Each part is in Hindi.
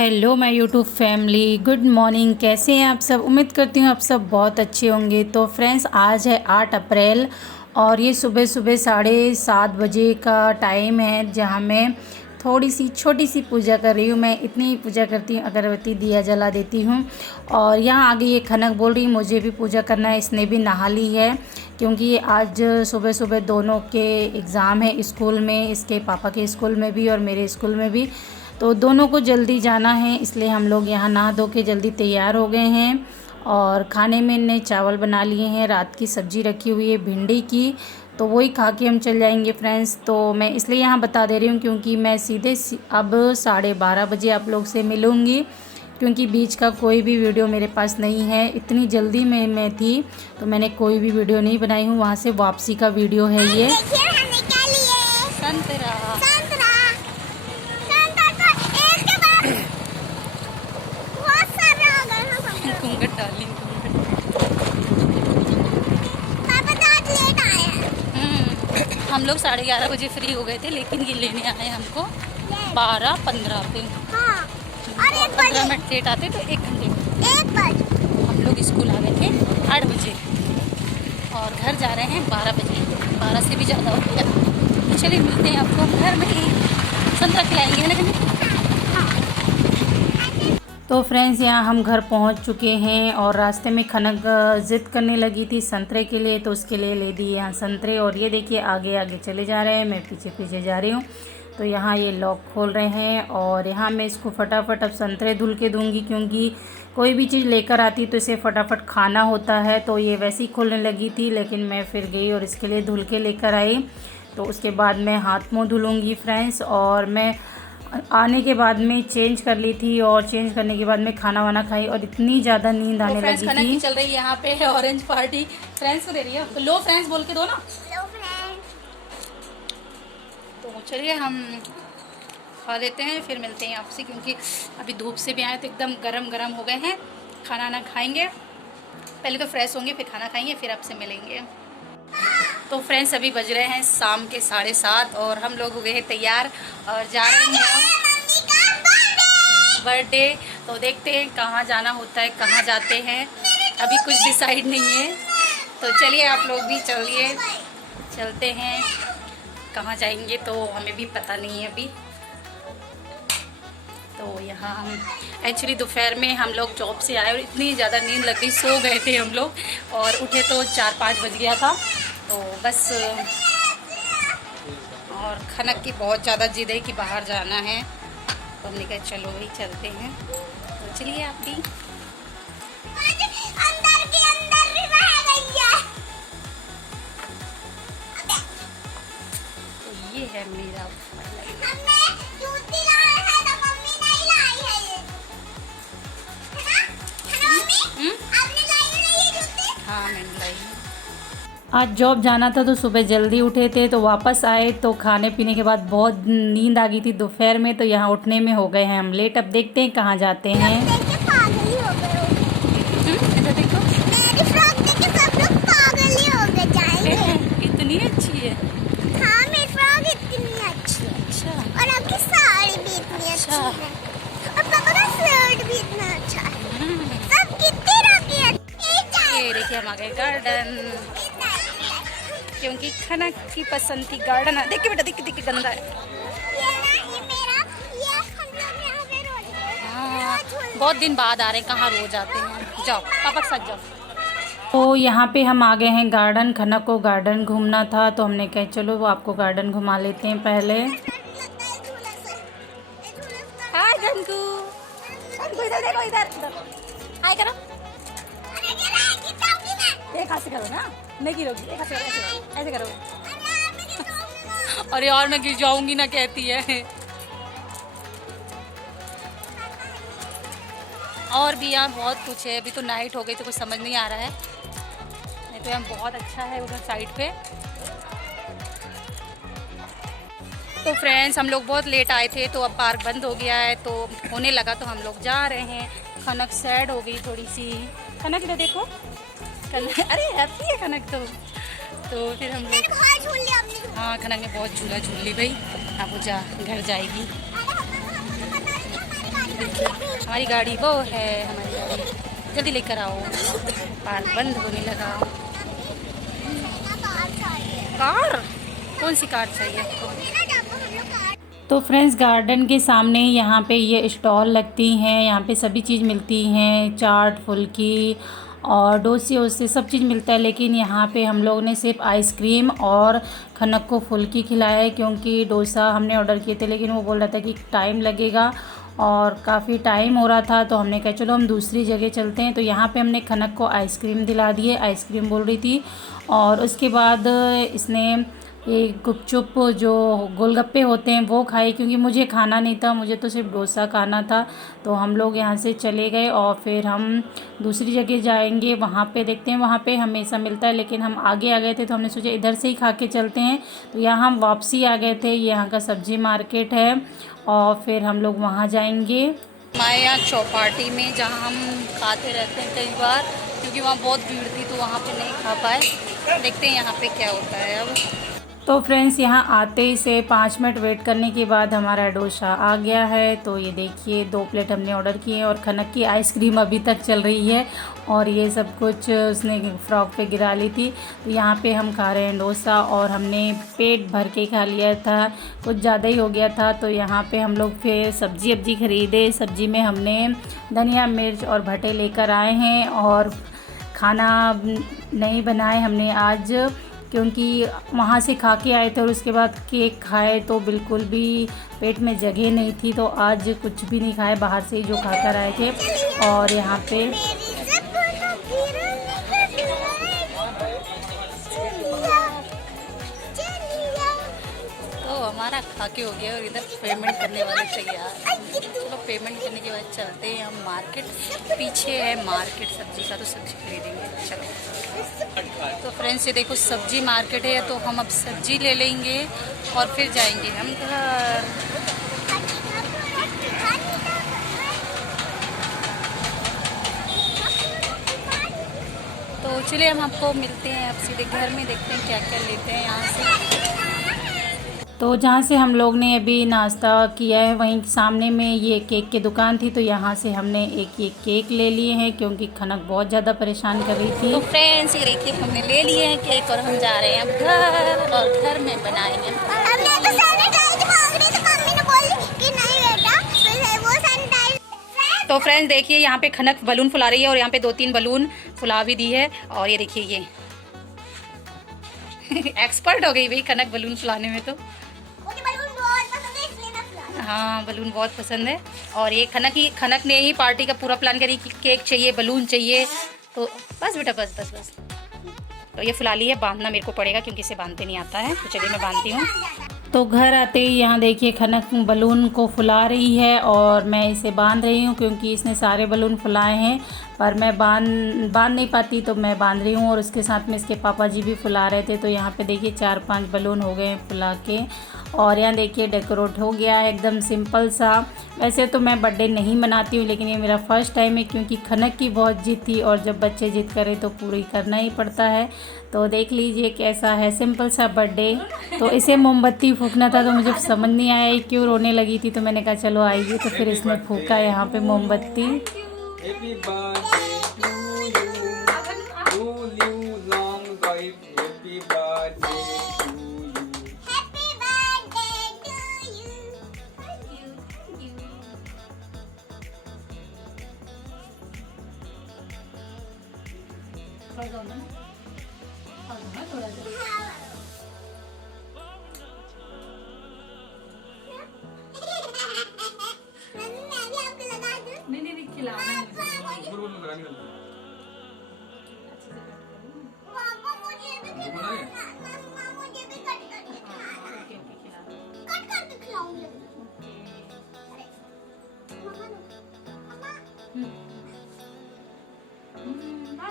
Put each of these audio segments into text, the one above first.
Hello my YouTube family, good morning. कैसे हैं आप सब? उम्मीद करती हूँ आप सब बहुत अच्छे होंगे। तो फ्रेंड्स, आज है 8 अप्रैल और ये सुबह सुबह 7:30 बजे का टाइम है, जहाँ मैं थोड़ी सी छोटी सी पूजा कर रही हूँ। मैं इतनी ही पूजा करती हूँ, अगरबत्ती दिया जला देती हूँ। और यहाँ आगे ये खनक बोल रही मुझे भी पूजा करना है। इसने भी नहा ली है क्योंकि आज सुबह सुबह दोनों के एग्ज़ाम है स्कूल में, इसके पापा के स्कूल में भी और मेरे स्कूल में भी। तो दोनों को जल्दी जाना है, इसलिए हम लोग यहाँ नहा धो के जल्दी तैयार हो गए हैं। और खाने में ने चावल बना लिए हैं, रात की सब्ज़ी रखी हुई है भिंडी की, तो वही खा के हम चल जाएंगे फ्रेंड्स। तो मैं इसलिए यहाँ बता दे रही हूँ क्योंकि मैं सीधे अब 12:30 बजे आप लोग से मिलूँगी, क्योंकि बीच का कोई भी वीडियो मेरे पास नहीं है। इतनी जल्दी में मैं थी तो मैंने कोई भी वीडियो नहीं बनाई हूँ। वहाँ से वापसी का वीडियो है ये। संतरा हम लोग 11:30 बजे फ्री हो गए थे, लेकिन ये लेने आए हमको 12:15 पे। हाँ। 15 मिनट लेट आते तो 1 घंटे हम लोग स्कूल आ गए थे 8 बजे और घर जा रहे हैं 12 बजे। 12 से भी ज़्यादा हो गया। तो चलिए मिलते हैं आपको घर में ही, संतरा खिलाएंगे लेकिन। तो फ्रेंड्स, यहाँ हम घर पहुँच चुके हैं और रास्ते में खनक ज़िद करने लगी थी संतरे के लिए, तो उसके लिए ले दिए यहाँ संतरे। और ये देखिए आगे आगे चले जा रहे हैं, मैं पीछे पीछे जा रही हूँ। तो यहाँ ये लॉक खोल रहे हैं और यहाँ मैं इसको फटाफट अब संतरे धुल के दूँगी, क्योंकि कोई भी चीज़ लेकर आती तो इसे फटाफट खाना होता है। तो ये वैसे ही खोलने लगी थी, लेकिन मैं फिर गई और इसके लिए धुल के लेकर आई। तो उसके बाद मैं हाथ मुँह धुलूँगी फ्रेंड्स। और मैं आने के बाद में चेंज कर ली थी और चेंज करने के बाद में खाना वाना खाई और इतनी ज़्यादा नींद आने लगी थी। चल रही है यहाँ पे ऑरेंज पार्टी, फ्रेंड्स को दे रही है। तो लो फ्रेंड्स बोल के दो ना। लो फ्रेंड्स। तो चलिए हम खा लेते हैं, फिर मिलते हैं आपसे, क्योंकि अभी धूप से भी आए तो एकदम गरम गरम हो गए हैं। खाना ना खाएंगे, पहले तो फ्रेश होंगे फिर खाना खाएंगे, फिर आपसे मिलेंगे। तो फ्रेंड्स, अभी बज रहे हैं शाम के 7:30 और हम लोग हो गए हैं तैयार और जा रहे हैं बर्थडे। तो देखते हैं कहाँ जाना होता है, कहाँ जाते हैं, अभी कुछ डिसाइड नहीं है। तो चलिए आप लोग भी चलिए, चलते हैं। कहाँ जाएंगे तो हमें भी पता नहीं है अभी। तो यहाँ हम एक्चुअली दोपहर में हम लोग जॉब से आए और इतनी ज़्यादा नींद लग गई, सो गए थे हम लोग और उठे तो 4-5 बज गया था। तो बस, और खनक की बहुत ज़्यादा जिद है कि बाहर जाना है, तो हमने कहा चलो भाई चलते हैं। तो चलिए आप भी। तो ये है मेरा हाँ, मैंने लाई। आज जॉब जाना था तो सुबह जल्दी उठे थे, तो वापस आए तो खाने पीने के बाद बहुत नींद आ गई थी दोपहर में, तो यहाँ उठने में हो गए हैं हम लेट। अब देखते हैं कहाँ जाते हैं। इतनी अच्छी है। हाँ, मेरी फ्रॉक इतनी अच्छी है। अच्छा। और आपकी साड़ी भी इतनी अच्छी है और पापा का शर्ट भी इतना अच्छा है। सब कितने रखे हैं। ये देखिए हम आ गए गार्डन, क्योंकि खनक की पसंद थी गार्डन। देखिए बेटा, देखिए गंदा है। हाँ, बहुत दिन बाद आ रहे हैं, कहाँ रोज आते हैं। जाओ पापा के साथ जाओ। तो यहाँ पे हम आ गए हैं गार्डन। खनक को गार्डन घूमना था तो हमने कहा चलो वो आपको गार्डन घुमा लेते हैं पहले। हाय गंगू, इधर देखो, इधर हाय करो। एक हाथ से करो ना, नहीं गिरोगी। एक हाथ से करो, ऐसे करो। अरे यार मैं गिर जाऊंगी ना, कहती है। और भी यहाँ बहुत कुछ है, अभी तो नाइट हो गई तो कुछ समझ नहीं आ रहा है, नहीं तो यहाँ बहुत अच्छा है उधर साइड पे। तो फ्रेंड्स, हम लोग बहुत लेट आए थे तो अब पार्क बंद हो गया है, तो होने लगा तो हम लोग जा रहे हैं। खनक सैड हो गई थोड़ी सी। खनक इधर देखो, अरे हैप्पी है खनक तो फिर हम लोग, हाँ खनक ने बहुत झूला झूल ली भाई। अब वो घर जाएगी। देखिए हमारी गाड़ी वो है, हमारी गाड़ी जल्दी लेकर आओ, पार्क बंद होने लगा। कार? कौन सी कार चाहिए? तो फ्रेंड्स गार्डन के सामने यहाँ पे ये स्टॉल लगती हैं, यहाँ पे सभी चीज़ मिलती हैं, चाट फुल्की और डोसे वोसे सब चीज़ मिलता है। लेकिन यहाँ पे हम लोग ने सिर्फ आइसक्रीम और खनक को फुल्की खिलाया है, क्योंकि डोसा हमने ऑर्डर किए थे लेकिन वो बोल रहा था कि टाइम लगेगा और काफ़ी टाइम हो रहा था, तो हमने कहा चलो हम दूसरी जगह चलते हैं। तो यहाँ पे हमने खनक को आइसक्रीम दिला दी है, आइसक्रीम बोल रही थी। और उसके बाद इसने ये गुपचुप जो गोलगप्पे होते हैं वो खाए, क्योंकि मुझे खाना नहीं था, मुझे तो सिर्फ डोसा खाना था। तो हम लोग यहाँ से चले गए और फिर हम दूसरी जगह जाएंगे, वहाँ पे देखते हैं, वहाँ पे हमेशा मिलता है लेकिन हम आगे आ गए थे तो हमने सोचा इधर से ही खा के चलते हैं। तो यहाँ हम वापसी आ गए थे, यहाँ का सब्जी मार्केट है और फिर हम लोग वहाँ जाएंगे। हमारे यहाँ चौपाटी में जहाँ हम खाते रहते हैं कई बार, क्योंकि वहाँ बहुत भीड़ थी तो वहाँ पे नहीं खा पाए। देखते हैं यहाँ पे क्या होता है अब। तो फ्रेंड्स यहाँ आते ही से 5 मिनट वेट करने के बाद हमारा डोसा आ गया है। तो ये देखिए 2 प्लेट हमने ऑर्डर किए हैं और खनक की आइसक्रीम अभी तक चल रही है और ये सब कुछ उसने फ्रॉक पे गिरा ली थी। तो यहाँ पे हम खा रहे हैं डोसा और हमने पेट भर के खा लिया था, कुछ ज़्यादा ही हो गया था। तो यहाँ पे हम लोग फिर सब्जी खरीदे, सब्जी में हमने धनिया मिर्च और भटे लेकर आए हैं और खाना नहीं बनाए हमने आज, क्योंकि वहाँ से खा के आए थे और उसके बाद केक खाए तो बिल्कुल भी पेट में जगह नहीं थी। तो आज कुछ भी नहीं खाए, बाहर से ही जो खा कर आए थे। और यहाँ पे तो हमारा खा के हो गया और इधर पेमेंट करने वाले तैयार। चलो पेमेंट करने के बाद चलते हैं हम मार्केट, पीछे है मार्केट सब्जी का, तो सब्जी खरीदेंगे। चलो तो फ्रेंड्स ये देखो सब्जी मार्केट है, तो हम अब सब्जी ले लेंगे और फिर जाएंगे हम घर। तो चलिए हम आपको मिलते हैं अब सीधे घर में, देखते हैं क्या क्या लेते हैं यहाँ से। तो जहाँ से हम लोग ने अभी नाश्ता किया है वहीं सामने में ये केक की दुकान थी, तो यहाँ से हमने एक ये केक ले लिए हैं क्योंकि खनक बहुत ज़्यादा परेशान कर रही थी। तो फ्रेंड्स ये देखिए हमने ले लिए हैं केक और हम जा रहे हैं अब घर और घर में बनाएंगे। तो फ्रेंड्स देखिए यहाँ पे खनक बलून फुला रही है और यहाँ पे 2-3 बलून फुला भी दी है। और ये देखिए ये एक्सपर्ट हो गई भाई खनक बलून फुलाने में। तो हाँ बलून बहुत पसंद है और ये खनक ने ही पार्टी का पूरा प्लान करी कि केक चाहिए, बलून चाहिए। तो बस बेटा बस बस बस। तो ये फुला ली है, बांधना मेरे को पड़ेगा क्योंकि इसे बांधते नहीं आता है। तो चलिए मैं बांधती हूँ। तो घर आते ही यहाँ देखिए खनक बलून को फुला रही है और मैं इसे बांध रही हूँ क्योंकि इसने सारे बलून फुलाए हैं, पर मैं बांध नहीं पाती तो मैं बांध रही हूँ। और उसके साथ में इसके पापा जी भी फुला रहे थे। तो यहाँ पे देखिए 4-5 बलून हो गए फुला के। और यहाँ देखिए डेकोरेट हो गया है एकदम सिंपल सा। वैसे तो मैं बर्थडे नहीं मनाती हूँ लेकिन ये मेरा फर्स्ट टाइम है क्योंकि खनक की बहुत जिद थी और जब बच्चे जिद करें तो पूरी करना ही पड़ता है। तो देख लीजिए कैसा है सिंपल सा बर्थडे। तो इसे मोमबत्ती फूकना था तो मुझे समझ नहीं आया क्यों रोने लगी थी, तो मैंने कहा चलो आइए। तो फिर इसने फूका यहाँ पे मोमबत्ती। Happy birthday to you, to live long life. Happy birthday to you. Happy birthday to you. Thank you. मैं भी आपको लगा दूं? नहीं खिलाना पापा मुझे भी खिलाना, मुझे भी कट करके खिलाना, कट करके खिलाऊंगी। अरे मम्मा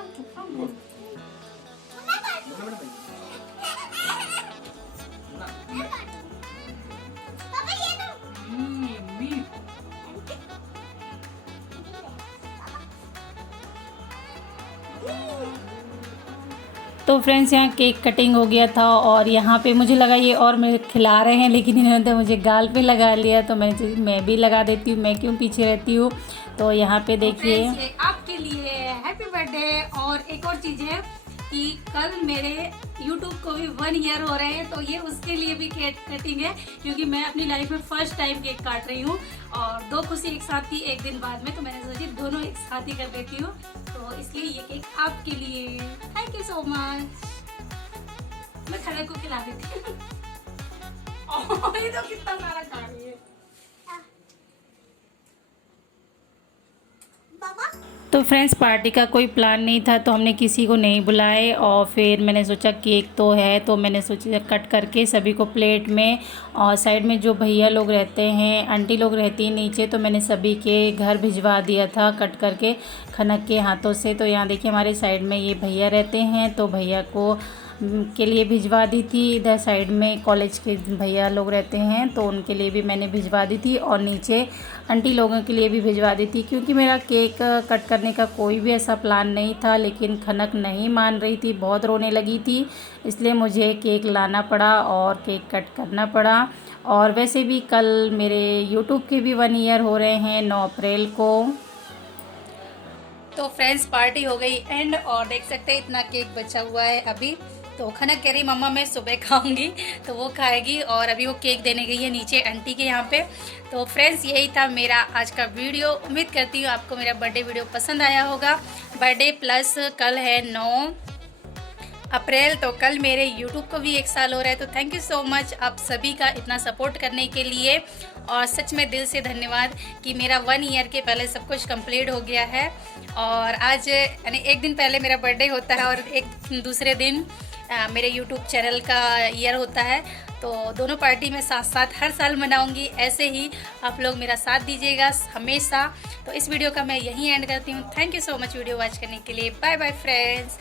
पापा ये दो। तो फ्रेंड्स यहाँ केक कटिंग हो गया था और यहाँ पे मुझे लगा ये और मुझे खिला रहे हैं, लेकिन इन्होंने तो मुझे गाल पे लगा लिया, तो मैं भी लगा देती हूँ, मैं क्यों पीछे रहती हूँ। तो यहाँ पे देखिए ये आपके लिए हैप्पी बर्थडे। और एक और चीज़ है कि कल मेरे YouTube को भी 1 ईयर हो रहे हैं, तो ये उसके लिए भी केक कटिंग है, क्योंकि मैं अपनी लाइफ में फर्स्ट टाइम केक काट रही हूँ और 2 खुशी एक साथ थी एक दिन बाद में, तो मैंने सोची दोनों एक साथ ही कर देती हूँ। तो इसलिए ये केक आपके लिए। Thank you so much. मैं खड़े को खिला देती हूँ। ये तो कितना सारा खा रही है। तो फ्रेंड्स पार्टी का कोई प्लान नहीं था, तो हमने किसी को नहीं बुलाए और फिर मैंने सोचा केक तो है, तो मैंने सोचा कट करके सभी को प्लेट में, और साइड में जो भैया लोग रहते हैं, आंटी लोग रहती हैं नीचे, तो मैंने सभी के घर भिजवा दिया था कट करके खनक के हाथों से। तो यहाँ देखिए हमारे साइड में ये भैया रहते हैं, तो भैया को के लिए भिजवा दी थी। इधर साइड में कॉलेज के भैया लोग रहते हैं, तो उनके लिए भी मैंने भिजवा दी थी, और नीचे आंटी लोगों के लिए भी भिजवा दी थी, क्योंकि मेरा केक कट करने का कोई भी ऐसा प्लान नहीं था। लेकिन खनक नहीं मान रही थी, बहुत रोने लगी थी, इसलिए मुझे केक लाना पड़ा और केक कट करना पड़ा। और वैसे भी कल मेरे यूट्यूब के भी 1 ईयर हो रहे हैं, 9 अप्रैल को। तो फ्रेंड्स पार्टी हो गई एंड, और देख सकते हैं इतना केक बचा हुआ है अभी। तो खनक कह रही मम्मा मैं सुबह खाऊंगी, तो वो खाएगी, और अभी वो केक देने गई है नीचे आंटी के यहाँ पे। तो फ्रेंड्स यही था मेरा आज का वीडियो। उम्मीद करती हूँ आपको मेरा बर्थडे वीडियो पसंद आया होगा। बर्थडे प्लस कल है 9 अप्रैल, तो कल मेरे YouTube को भी 1 साल हो रहा है। तो थैंक यू सो मच आप सभी का इतना सपोर्ट करने के लिए, और सच में दिल से धन्यवाद कि मेरा 1 ईयर के पहले सब कुछ कंप्लीट हो गया है। और आज यानी एक दिन पहले मेरा बर्थडे होता है और एक दूसरे दिन मेरे YouTube चैनल का ईयर होता है। तो दोनों पार्टी में साथ साथ हर साल मनाऊंगी। ऐसे ही आप लोग मेरा साथ दीजिएगा हमेशा। तो इस वीडियो का मैं यहीं एंड करती हूँ। Thank you so much video watch करने के लिए। Bye bye friends.